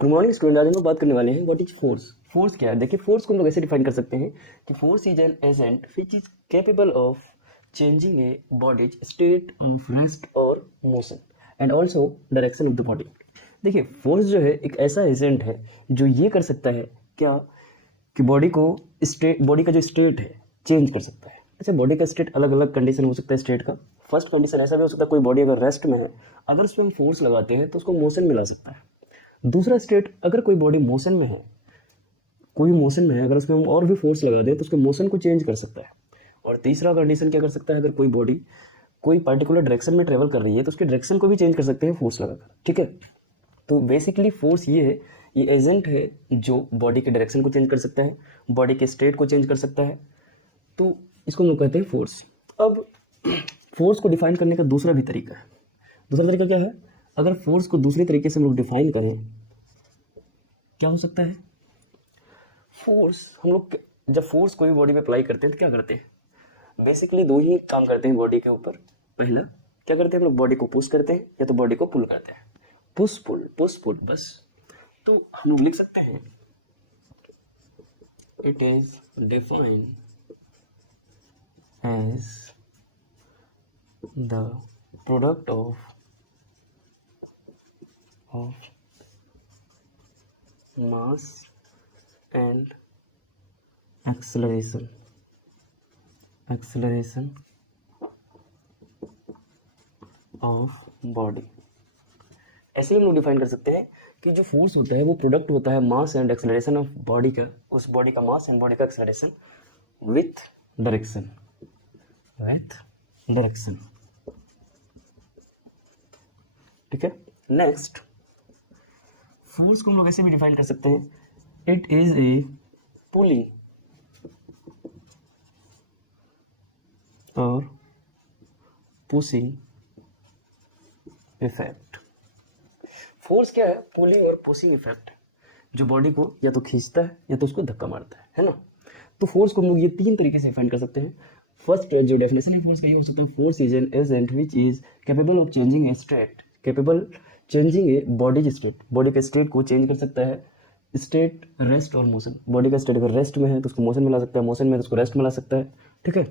Good morning student, आज हम लोग बात करने वाले हैं व्हाट इज फोर्स। फोर्स क्या है? देखिए, फोर्स को हम लोग ऐसे डिफाइन कर सकते हैं कि force is an agent which is capable of changing a body's state of rest और motion and also direction of the body. देखिए, फोर्स जो है एक ऐसा एजेंट है जो ये कर सकता है क्या कि बॉडी का जो स्टेट है चेंज कर सकता है। अच्छा, बॉडी का स्टेट अलग अलग कंडीशन हो सकता है स्टेट का। फर्स्ट कंडीशन ऐसा भी हो सकता है कोई बॉडी अगर रेस्ट में है, अगर उसमें हम फोर्स लगाते हैं तो उसको मोशन में ला सकता है। दूसरा स्टेट, अगर कोई बॉडी मोशन में है, अगर उसमें हम और भी फोर्स लगा दें तो उसके मोशन को चेंज कर सकता है। और तीसरा कंडीशन क्या कर सकता है, अगर कोई बॉडी कोई पर्टिकुलर डायरेक्शन में ट्रेवल कर रही है तो उसके डायरेक्शन को भी चेंज कर सकते हैं फोर्स लगाकर। ठीक है, तो बेसिकली फोर्स ये है, ये एजेंट है जो बॉडी के डायरेक्शन को चेंज कर सकता है, बॉडी के स्टेट को चेंज कर सकता है, तो इसको हम लोग कहते हैं फोर्स। अब फोर्स को डिफाइन करने का दूसरा भी तरीका है। दूसरा तरीका क्या है? अगर फोर्स को दूसरे तरीके से हम लोग डिफाइन करें, क्या हो सकता है? फोर्स, हम लोग जब फोर्स कोई बॉडी पे अप्लाई करते हैं तो क्या करते हैं? बेसिकली दो ही काम करते हैं बॉडी के ऊपर। पहला क्या करते हैं, हम लोग बॉडी को पुश करते हैं या तो बॉडी को पुल करते हैं। पुश पुल बस। तो हम लोग लिख सकते हैं it is defined as the product of mass and acceleration of body। ऐसे ही हम लोग डिफाइन कर सकते हैं कि जो फोर्स होता है वो प्रोडक्ट होता है मास एंड एक्सेलरेशन ऑफ बॉडी का, उस बॉडी का मास एंड बॉडी का एक्सेलरेशन विथ डायरेक्शन। ठीक है, नेक्स्ट फोर्स को हम लोग ऐसे भी डिफाइन कर सकते हैं, इट इज ए पुलिंग और पुशिंग इफेक्ट। फोर्स क्या है? पुलिंग और पुशिंग इफेक्ट, जो बॉडी को या तो खींचता है या तो उसको धक्का मारता है ना। तो फोर्स को हम लोग ये तीन तरीके से डिफाइन कर सकते हैं। फर्स्ट जो डेफिनेशन है फोर्स का ये हो सकता है, force is an agent which is capable of changing a body state, body के स्टेट को चेंज कर सकता है। स्टेट, रेस्ट और मोशन। बॉडी का स्टेट अगर रेस्ट में है तो उसको मोशन में ला सकता है, मोशन में है तो उसको रेस्ट में ला सकता है। ठीक है,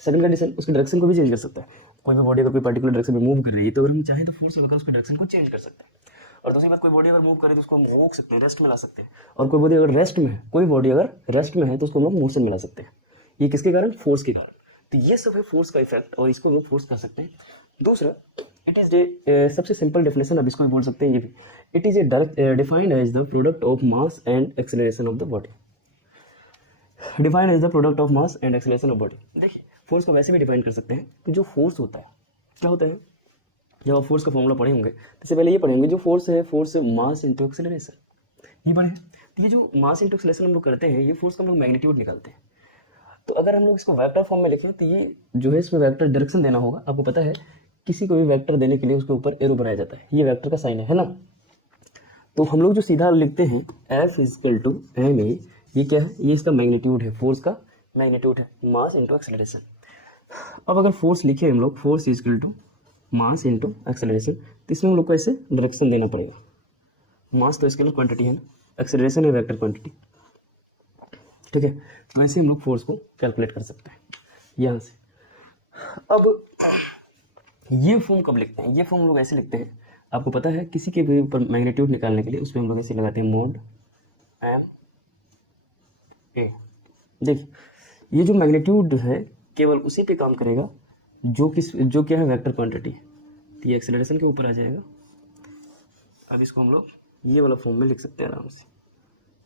सेकंड कंडीशन, उसके डायरेक्शन को भी चेंज कर सकता है। कोई भी बॉडी अगर कोई पर्टिकुलर डायरेक्शन में मूव कर रही है तो अगर हम चाहें तो फोर्स लगाकर उसके डायरेक्शन को चेंज कर सकते हैं। और दूसरी बात, कोई बॉडी अगर मूव करे तो उसको हम रोक सकते हैं, रेस्ट में ला सकते हैं। और कोई बॉडी अगर रेस्ट में है तो उसको हम लोग मोशन में ला सकते हैं। ये किसके कारण? फोर्स के कारण। तो ये सब है फोर्स का इफेक्ट और इसको हम लोग फोर्स कर सकते हैं। दूसरा, इट इज सबसे सिंपल डेफिनेशन, अब इसको भी बोल सकते हैं ये भी, it is defined as the product of mass and acceleration of the body. Defined as the product of mass and acceleration of body. देखिए, फोर्स को वैसे भी डिफाइन कर सकते हैं कि जो फोर्स होता है, क्या होता है, जब आप फोर्स का फॉर्मूला पढ़े होंगे तो इससे पहले ये पढ़े होंगे, जो फोर्स है, फोर्स मास इंटू एक्सेलरेशन, ये पढ़े। तो ये जो मास इंटू एक्सेलरेशन हम लोग करते हैं, ये फोर्स का हम लोग मैग्नीट्यूड निकालते हैं। तो अगर हम लोग इसको वेक्टर फॉर्म में लिखें तो ये जो है, इसमें वेक्टर डायरेक्शन देना होगा। आपको पता है किसी को भी वेक्टर देने के लिए उसके ऊपर एरो बनाया जाता है, ये वेक्टर का साइन है ना। तो हम लोग जो सीधा लिखते हैं F equal to M A, ये क्या है? ये इसका मैग्नीट्यूड है, फोर्स का मैग्नीट्यूड है, मास इंटू एक्सेलरेशन। अब अगर फोर्स लिखे हम लोग, force equal to mass into acceleration, तो इसमें हम लोग को ऐसे डायरेक्शन देना पड़ेगा। मास तो स्केलर क्वांटिटी है ना, एक्सेलरेशन है वेक्टर क्वांटिटी। ठीक है, तो ऐसे हम लोग फोर्स को कैलकुलेट कर सकते हैं यहाँ से। अब ये फॉर्म कब लिखते हैं? ये फॉर्म हम लोग ऐसे लिखते हैं, आपको पता है किसी के भी ऊपर मैग्नीट्यूड निकालने के लिए उसमें हम लोग ऐसे लगाते हैं मोड एम ए। देखिए, ये जो मैग्नीट्यूड है केवल उसी पे काम करेगा जो क्या है, वेक्टर क्वांटिटी। तो ये एक्सेलरेशन के ऊपर आ जाएगा। अब इसको हम लोग ये वाला फॉर्म में लिख सकते हैं आराम से।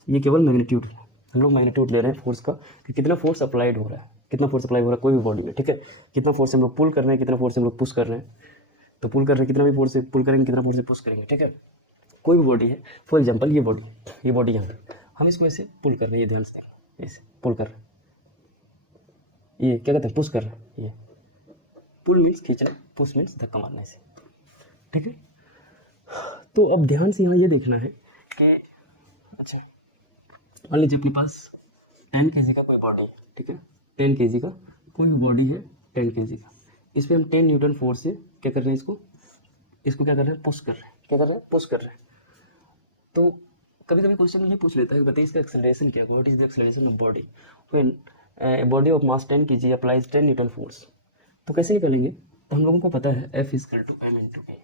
ये केवल मैग्नीट्यूड है, हम लोग मैग्नीट्यूड ले रहे हैं फोर्स का कि कितना फोर्स अप्लाइड हो रहा है, कोई भी बॉडी में। ठीक है, कितना फोर्स हम लोग पुल कर रहे हैं, कितना फोर्स हम लोग पुश कर रहे हैं। तो पुल कर रहे हैं, कितना भी फोर्स से पुल करेंगे, कितना फोर्स से पुश करेंगे। ठीक है, कोई भी बॉडी है, फॉर एग्जाम्पल ये बॉडी यहाँ, हम इसको ऐसे पुल कर रहे हैं, ये ध्यान से, ऐसे पुल कर रहे हैं। ये क्या कहते हैं? पुश कर रहे हैं। ये पुल मीन्स खींचना, पुश मीन्स धक्का मारने से। ठीक है, तो अब ध्यान से यहाँ ये देखना है कि अच्छा, मान लीजिए अपने पास 10 kg का कोई बॉडी है। ठीक है, 10 kg का कोई भी बॉडी है, 10 kg का, इस पर हम 10 न्यूटन फोर्स से क्या कर रहे हैं, इसको क्या कर रहे हैं? पुश कर रहे हैं। क्या कर रहे हैं? पुश कर रहे हैं। तो कभी कभी क्वेश्चन ये पूछ लेता है, बताइए इसका एक्सेलरेशन क्या, what is the acceleration of body when body of mass 10 kg applies 10 Newton force. तो कैसे निकालेंगे, तो हम लोगों को पता है F equal to m into A,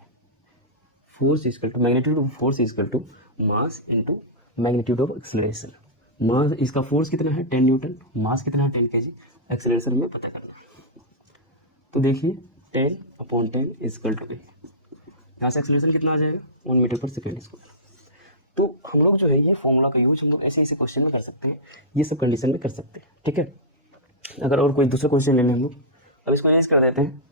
force equal to magnitude of force equal to mass into magnitude of acceleration. Mass इसका फोर्स कितना है 10 न्यूटन, मास कितना है 10 kg, एक्सेलरेशन हमें पता करना है। तो देखिए 10/10 इक्वल टू ए, यहाँ से एक्सेलरेशन कितना आ जाएगा 1 मीटर पर सेकेंड स्क्वायर। तो हम लोग जो है ये फॉर्मूला का यूज हम लोग ऐसे ऐसे क्वेश्चन में कर सकते हैं, ये सब कंडीशन में कर सकते हैं, ठीक है। अगर और कोई दूसरा क्वेश्चन ले लें हम लोग, अब इसको यूज कर देते हैं।